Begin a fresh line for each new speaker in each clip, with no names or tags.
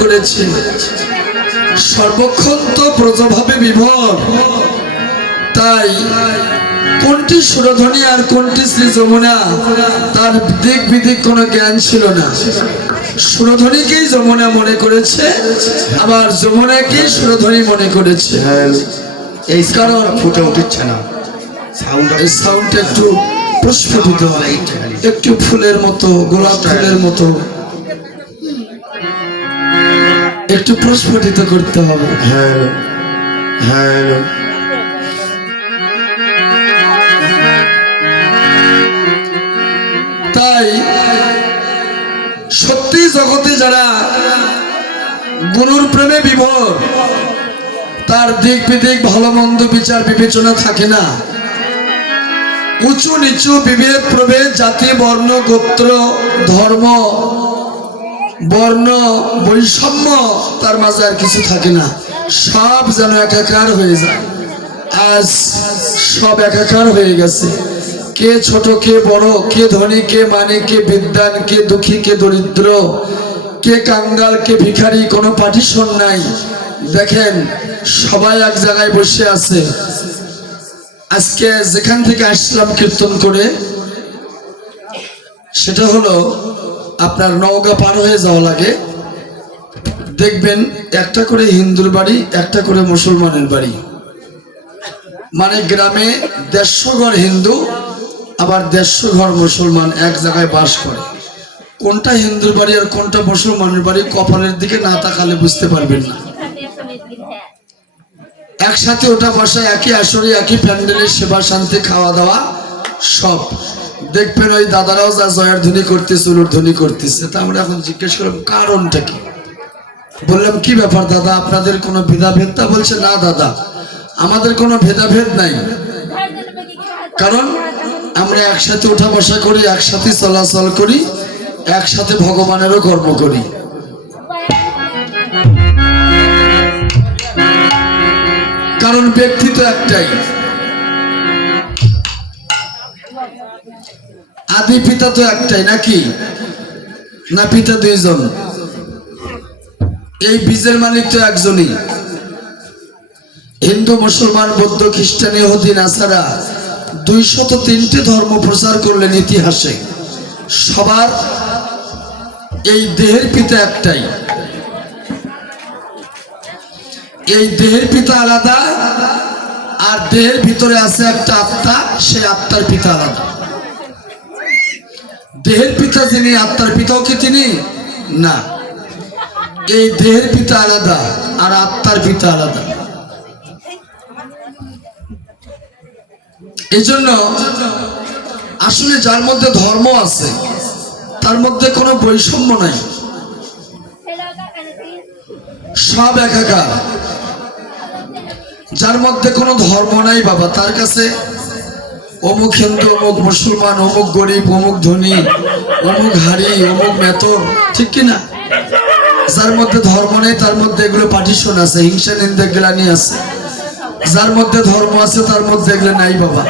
করেছে সর্বক্ষণ তো ব্রজভাবে বিভোর। তাই কোনটি সুরধ্বনি আর কোনটি শ্রী যমুনা তার দিক বিদিক কোনো জ্ঞান ছিল না। সুরধ্বনিকেই যমুনা মনে করেছে আবার যমুনাকেই সুরধ্বনি মনে করেছে।
এই
কারণ
ফুটে উঠছে না। সাউন্ড
এই সাউন্ডটা একটু প্রস্ফুটিত হয় একটু ফুলের মতো গোলাপ ফুলের মতো। একটু প্রস্ফুটিত করতে হবে।
হ্যালো হ্যালো
তাই সত্যি জগতে যারা গুরুর প্রেমে বিভোর তার দিক বিদিক ভালো মন্দ বিচার বিবেচনা থাকে না। উঁচু নিচু বিভেদ প্রভেদ জাতি বর্ণ গোত্র ধর্ম বর্ণ, বৈষম্য, তার মাঝে আর কিছু থাকে না। সব যেন একাকার হয়ে যায়। আজ সব একাকার হয়ে গেছে। কে ছোট, কে বড়, কে ধনী, কে মানে কে বিদ্যান কে দুঃখী, কে দরিদ্র, কে কাঙ্গাল, কে ভিখারি, কোনো পার্টিশন নাই। দেখেন, সবাই এক জায়গায় বসে আছে। আজকে যেখান থেকে আসলাম কীর্তন করে, সেটা হলো আপনার নওগাঁ পার হয়ে যাওয়া লাগে। দেখবেন একটা করে হিন্দুর বাড়ি, একটা করে মুসলমানের বাড়ি। মানে গ্রামে দেড়শো ঘর হিন্দু, আবার দেড়শো ঘর মুসলমান এক জায়গায় বাস করে। কোনটা হিন্দুর বাড়ি আর কোনটা মুসলমানের বাড়ি কপালের দিকে না তাকালে বুঝতে পারবেন না। একসাথে ওটা বসা, একই আসরে, একই প্যান্ডেলের সেবা শান্তি, খাওয়া দাওয়া, সব। দেখবেন ওই দাদারাও যা জয়ার ধ্বনি করতেছে, উলুর ধ্বনি করতেছে। তা আমরা এখন জিজ্ঞেস করলাম, কারণটা কি? বললাম, কি ব্যাপার দাদা? আপনাদের কোনো ভেদাভেদ? তা বলছে, না দাদা, আমাদের কোনো ভেদাভেদ নাই। কারণ আমরা একসাথে ওঠা বসা করি, একসাথে চলাচল করি, একসাথে ভগবানেরও কর্ম করি। কারণ ব্যক্তি তো একটাই। আদি পিতা তো একটাই, নাকি? না, পিতা দুইজন? এই বীজের মালিক তো একজনই। হিন্দু, মুসলমান, বৌদ্ধ, খ্রিস্টান, ইহুদি, নাসারা দুইশত তিনটি ধর্ম প্রচার করলেন ইতিহাসে। সবার এই দেহের পিতা একটাই। এই দেহের পিতা আলাদা, আর দেহের ভিতরে আছে একটা আত্মা, সেই আত্মার পিতা আলাদা। দেহের পিতা যিনি, আত্মার পিতাও কি তিনি? না। এই দেহের পিতা আলাদা আর আত্মার পিতা আলাদা। এই জন্য আসলে যার মধ্যে ধর্ম আছে, তার মধ্যে কোনো বৈষম্য নাই। সব একাকার। যার মধ্যে কোনো ধর্ম নাই বাবা, তার কাছে অমুক হিন্দু, অমুক মুসলমান, অমুক গরিব, অমুক ধনী, অমুক হাড়ি, অমুক মেতর ঠিক কি না? যার মধ্যে ধর্ম নেই, তার মধ্যে এগুলো পার্টিশন আছে, হিংসা, নিন্দা, গ্লানি আছে। যার মধ্যে ধর্ম আছে, তার মধ্যে এগুলো নাই বাবা।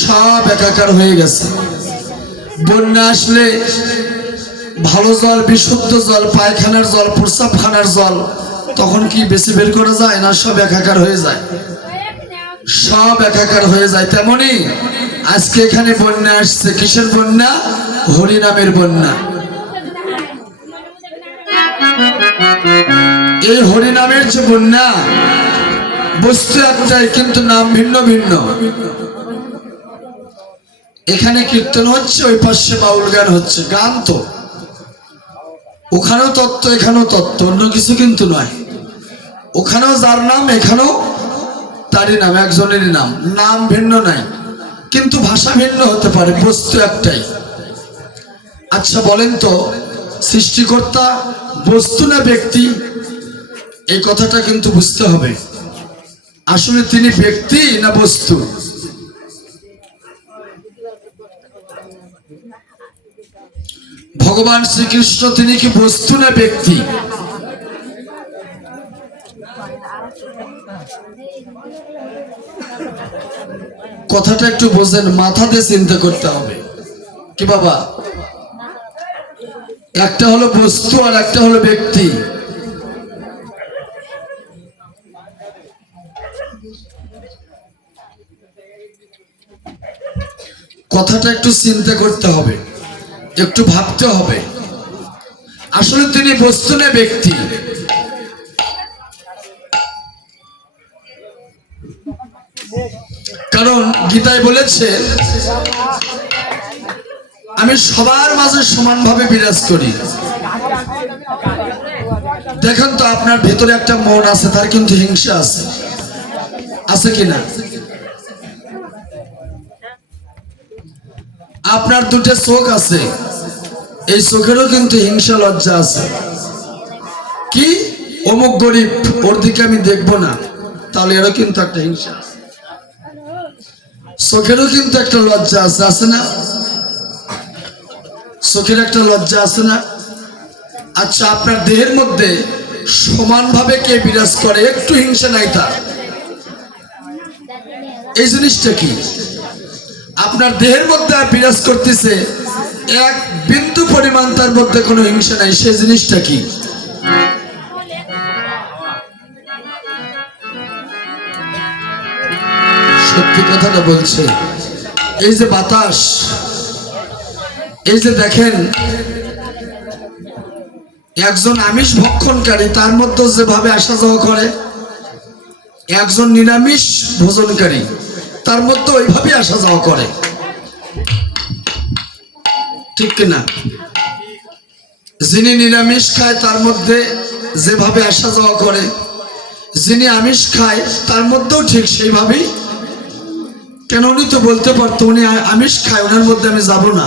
সব একাকার হয়ে গেছে। বন্যা আসলে ভালো জল, বিশুদ্ধ জল, পায়খানার জল, প্রস্রাবখানার জল, তখন কি বেশি বের করা যায় না সব একাকার হয়ে যায়? সব একাকার হয়ে যায় তেমনি আজকে এখানে বন্যা আসছে। কিসের বন্যা? হরিনামের বন্যা। এই হরিনামের যে বন্যা বস্তু একটাই কিন্তু নাম ভিন্ন ভিন্ন। এখানে কীর্তন হচ্ছে, ওই পাশে বাউল গান হচ্ছে। গান তো। ওখানেও তত্ত্ব, এখানেও তত্ত্ব, অন্য কিছু কিন্তু নয়। ওখানেও যার নাম, এখানেও তারই নাম, একজনেরই নাম। নাম ভিন্ন নাই, কিন্তু ভাষা ভিন্ন হতে পারে, বস্তু একটাই। আচ্ছা বলেন তো, সৃষ্টিকর্তা, বস্তু না ব্যক্তি? এই কথাটা কিন্তু বুঝতে হবে। আসলে তিনি ব্যক্তি না বস্তু? ভগবান শ্রীকৃষ্ণ, তিনি কি বস্তু না ব্যক্তি? কথাটা একটু বোঝেন মাথাতে চিন্তা করতে হবে। কি বাবা? একটা হলো বস্তু আর একটা হলো ব্যক্তি। কথাটা একটু চিন্তা করতে হবে, একটু ভাবতে হবে। আসলে তিনি বস্তু না ব্যক্তি। কারণ গীতায় বলেছে, আমি সবার মাঝে সমানভাবে বিরাজ করি। দেখেন তো আপনার ভেতরে একটা মন আছে, তার কিন্তু হিংসা আছে। আছে কিনা আপনার দুটো চোখ আছে, এই চোখেরও কিন্তু হিংসা লজ্জা আছে। কি? অমুক গরিব, ওর দিকে আমি দেখব না, তাহলে এরও কিন্তু একটা হিংসা। আছে। চোখেরও কিন্তু একটা লজ্জা আছে আছে না? চোখের একটা লজ্জা আছে না? আচ্ছা আপনার দেহের মধ্যে সমানভাবে কে বিরাজ করে? একটু হিংসা নাই তার? এই জিনিসটা কি? আপনার দেহের মধ্যে বিরাজ করতেছে এক বিন্দু পরিমাণ তার মধ্যে কোনো হিংসা নাই, সে জিনিসটা কি? সত্যি কথাটা বলছে। এই যে বাতাস, এই যে দেখেন, একজন আমিষ ভক্ষণকারী, তার মধ্যে যেভাবে আসা যাওয়া করে, একজন নিরামিষ ভোজনকারী, তার মধ্যে ওইভাবে আসা যাওয়া করে। ঠিক কিনা? যিনি নিরামিষ খায়, তার মধ্যে যেভাবে আসা যাওয়া করে, যিনি আমিষ খায়, তার মধ্যেও ঠিক সেইভাবেই কেন উনি তো বলতে পারতো উনি আমিষ খায় ওনার মধ্যে আমি যাব না।